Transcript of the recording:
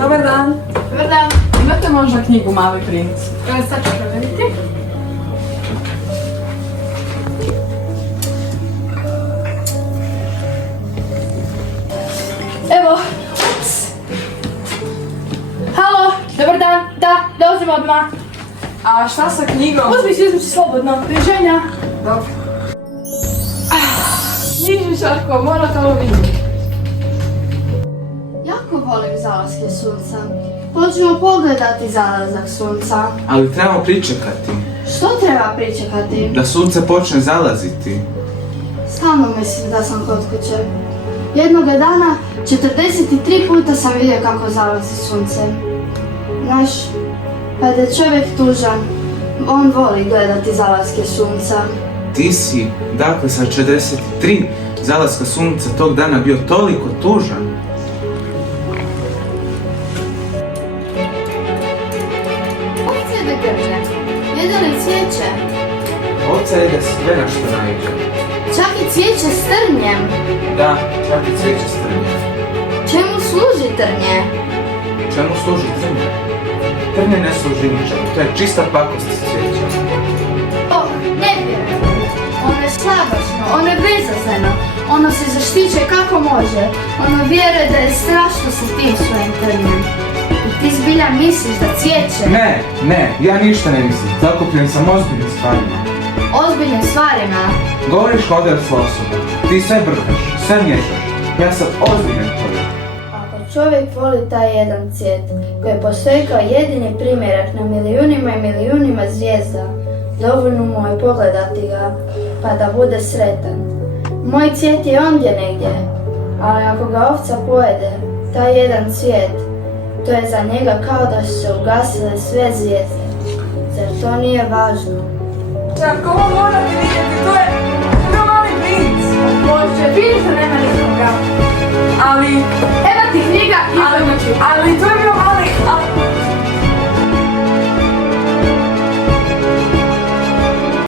Dobar dan. Dobar dan. Imate možda knjigu Mali princ? Sad ću provjeriti. Evo. Ups. Halo, dobar dan. Da, dolazim odmah. A šta sa knjigom? Uzmi si slobodno. Doviđenja. Dobro. Knjižničarko, morate ovo vidjeti. Jako volim zalaske sunca. Hoćemo pogledati zalazak sunca. Ali trebamo pričekati, Što treba pričekati? da sunce počne zalaziti. Stalno mislim da sam kod kuće. Jednoga dana 43 puta sam vidio kako zalazi sunce. Znaš, kada je čovjek tužan, on voli gledati zalaske sunca. Ti si, dakle, sa 43 zalaska sunca tog dana bio toliko tužan. Oca jede grlje. Jede li cvijeće? Oca jede sve na što naiđe. Čak i cvijeće s trnjem. Da, čak i cvijeće s trnjem. Čemu služi trnje? Čemu služi trnje? Trnje ne služi ničemu, to je čista pakost cvijeća. Oh, ne vjerujem. Ono je slabašno, ono je bezazleno. Ono se zaštiće kako može. Ono vjeruje da je strašno sa tim svojim trnjem. I ti zbilja misliš da cvijeće Ne, ja ništa ne mislim, zakupljen sam ozbiljnim stvarima. ozbiljnim stvarima? Govoriš kao odrasla osoba, ti sve brkaš, sve miješaš, ja sam ozbiljan čovjek. Ako čovjek voli taj jedan cvijet, koji postoji kao jedini primjerak na milijunima i milijunima zvijezda, dovoljno mu je pogledati ga, pa da bude sretan. Moj cvijet je ondje negdje, ali ako ga ovca pojede, taj jedan cvijet, to je za njega kao da su se ugasile sve zvijezde. Zar to nije važno? Čarko, ovo morate vidjeti, to je Mali princ. Bože, vidiš da nema nikoga. Ali, Evo ti knjiga i pomoću. ali to je bio